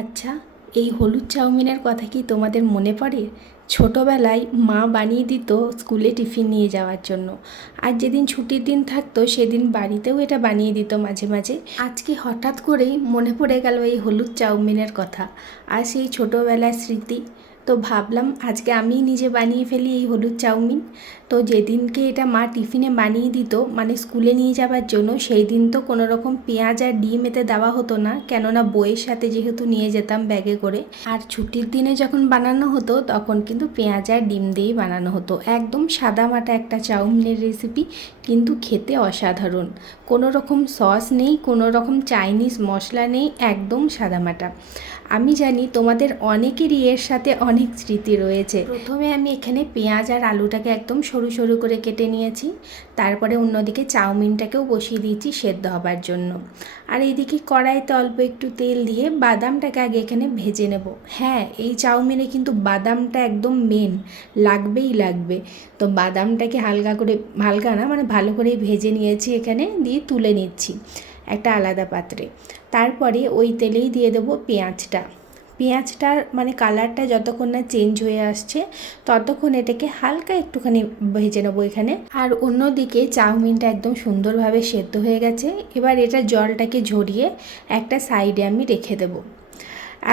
আচ্ছা, এই হলুদ চাউমিনের কথা কি তোমাদের মনে পড়ে? ছোটোবেলায় মা বানিয়ে দিত স্কুলে টিফিন নিয়ে যাওয়ার জন্য। আর যেদিন ছুটির দিন থাকতো সেদিন বাড়িতেও এটা বানিয়ে দিত মাঝে মাঝে। আজকে হঠাৎ করেই মনে পড়ে গেল এই হলুদ চাউমিনের কথা আর সেই ছোটোবেলার স্মৃতি। তো ভাবলাম আজকে আমিই নিজে বানিয়ে ফেলি এই হলুদ চাউমিন। তো যেদিনকে এটা মা টিফিনে বানিয়ে দিত মানে স্কুলে নিয়ে যাওয়ার জন্য, সেই দিন তো কোনো রকম পেঁয়াজ আর ডিম এতে দেওয়া হতো না, কেননা বইয়ের সাথে যেহেতু নিয়ে যেতাম ব্যাগে করে। আর ছুটির দিনে যখন বানানো হতো তখন কিন্তু পেঁয়াজ আর ডিম দিয়েই বানানো হতো। একদম সাদামাটা একটা চাউমিনের রেসিপি, কিন্তু খেতে অসাধারণ। কোনো রকম সস নেই, কোনো রকম চাইনিজ মশলা নেই, একদম সাদামাটা। আমি জানি তোমাদের অনেকেরই এর সাথে অনেক স্মৃতি রয়েছে। প্রথমে আমি এখানে পেঁয়াজ আর আলুটাকে একদম সরু সরু করে কেটে নিয়েছি। তারপরে অন্যদিকে চাউমিনটাকেও বসিয়ে দিয়েছি সেদ্ধ হবার জন্য। আর এইদিকে কড়াইতে অল্প একটু তেল দিয়ে বাদামটাকে আগে এখানে ভেজে নেব। হ্যাঁ, এই চাউমিনে কিন্তু বাদামটা একদম মেন, লাগবেই লাগবে। তো বাদামটাকে হালকা না মানে ভালো করে ভেজে নিয়েছি এখানে, দিয়ে তুলে নিচ্ছি একটা আলাদা পাত্রে। তারপরে ওই তেলেই দিয়ে দেবো পেঁয়াজটার মানে কালারটা যতক্ষণ না চেঞ্জ হয়ে আসছে ততক্ষণ এটাকে হালকা একটুখানি ভেজে নেবো এখানে। আর অন্যদিকে চাউমিনটা একদম সুন্দরভাবে সেদ্ধ হয়ে গেছে। এবার এটা জলটাকে ঝরিয়ে একটা সাইডে আমি রেখে দেবো।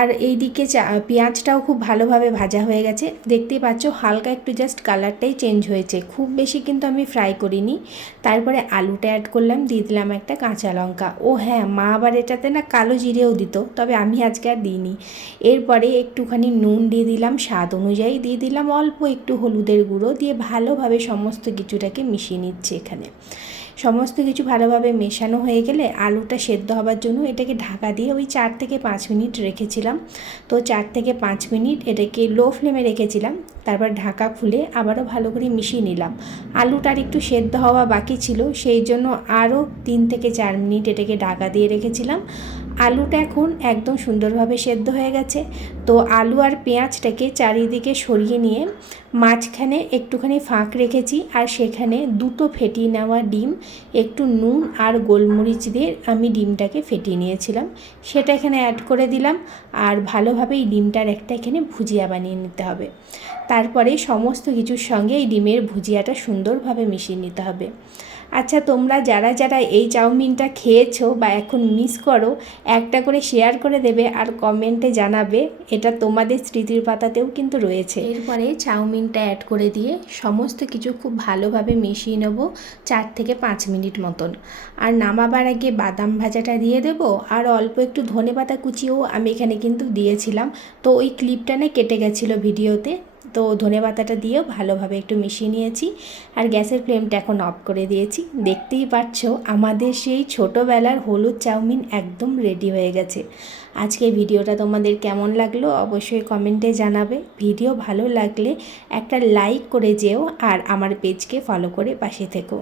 আর এইদিকে পেঁয়াজটাও খুব ভালোভাবে ভাজা হয়ে গেছে, দেখতেই পাচ্ছ হালকা একটু জাস্ট কালারটাই চেঞ্জ হয়েছে, খুব বেশি কিন্তু আমি ফ্রাই করিনি। তারপরে আলুটা অ্যাড করলাম, দিয়ে দিলাম একটা কাঁচা লঙ্কা। ও হ্যাঁ, মা আবার এটাতে না কালো জিরেও দিত, তবে আমি আজকে আর দিইনি। এরপরে একটুখানি নুন দিয়ে দিলাম, স্বাদ অনুযায়ী দিয়ে দিলাম অল্প একটু হলুদের গুঁড়ো, দিয়ে ভালোভাবে সমস্ত কিছুটাকে মিশিয়ে নিচ্ছি এখানে। সমস্ত কিছু ভালোভাবে মেশানো হয়ে গেলে আলুটা সেদ্ধ হবার জন্য এটাকে ঢাকা দিয়ে ওই 4 থেকে 5 মিনিট রেখেছিলাম। তো 4 থেকে 5 মিনিট এটাকে লো ফ্লেমে রেখেছিলাম। তারপর ঢাকা খুলে আবারও ভালো করে মিশিয়ে নিলাম। আলুটার একটু সেদ্ধ হওয়া বাকি ছিল, সেই জন্য আরও 3 থেকে 4 মিনিট এটাকে ঢাকা দিয়ে রেখেছিলাম। আলুটা এখন একদম সুন্দরভাবে সেদ্ধ হয়ে গেছে। তো আলু আর পেঁয়াজটাকে চারিদিকে সরিয়ে নিয়ে মাঝখানে একটুখানি ফাঁক রেখেছি, আর সেখানে 2টো ফেটিয়ে নেওয়া ডিম, একটু নুন আর গোলমরিচ দিয়ে আমি ডিমটাকে ফেটিয়ে নিয়েছিলাম, সেটা এখানে অ্যাড করে দিলাম। আর ভালোভাবে এই ডিমটার একটা এখানে ভুজিয়া বানিয়ে নিতে হবে। তারপরে সমস্ত কিছুর সঙ্গে এই ডিমের ভুজিয়াটা সুন্দরভাবে মিশিয়ে নিতে হবে। আচ্ছা, তোমরা যারা যারা এই চাউমিনটা খেয়েছো বা এখন মিস করো, একটা করে শেয়ার করে দেবে আর কমেন্টে জানাবে, এটা তোমাদের স্মৃতির পাতাতেও কিন্তু রয়েছে। এরপরে চাউমিনটা অ্যাড করে দিয়ে সমস্ত কিছু খুব ভালোভাবে মিশিয়ে নেব 4 থেকে 5 মিনিট মতন। আর নামাবার আগে বাদাম ভাজাটা দিয়ে দেবো, আর অল্প একটু ধনেপাতা কুচিও আমি এখানে কিন্তু দিয়েছিলাম। তো ওই ক্লিপটা না কেটে গেছিলো ভিডিওতে, তো ধনেপাতাটা দিয়েও ভালোভাবে একটু মিশিয়ে নিয়েছি। আর গ্যাসের ফ্লেমটা এখন অফ করে দিয়েছি। দেখতেই পাচ্ছ আমাদের সেই ছোটোবেলার হলুদ চাউমিন একদম রেডি হয়ে গেছে। আজকে ভিডিওটা তোমাদের কেমন লাগলো অবশ্যই কমেন্টে জানাবে। ভিডিও ভালো লাগলে একটা লাইক করে যেও, আর আমার পেজকে ফলো করে পাশে থেকো।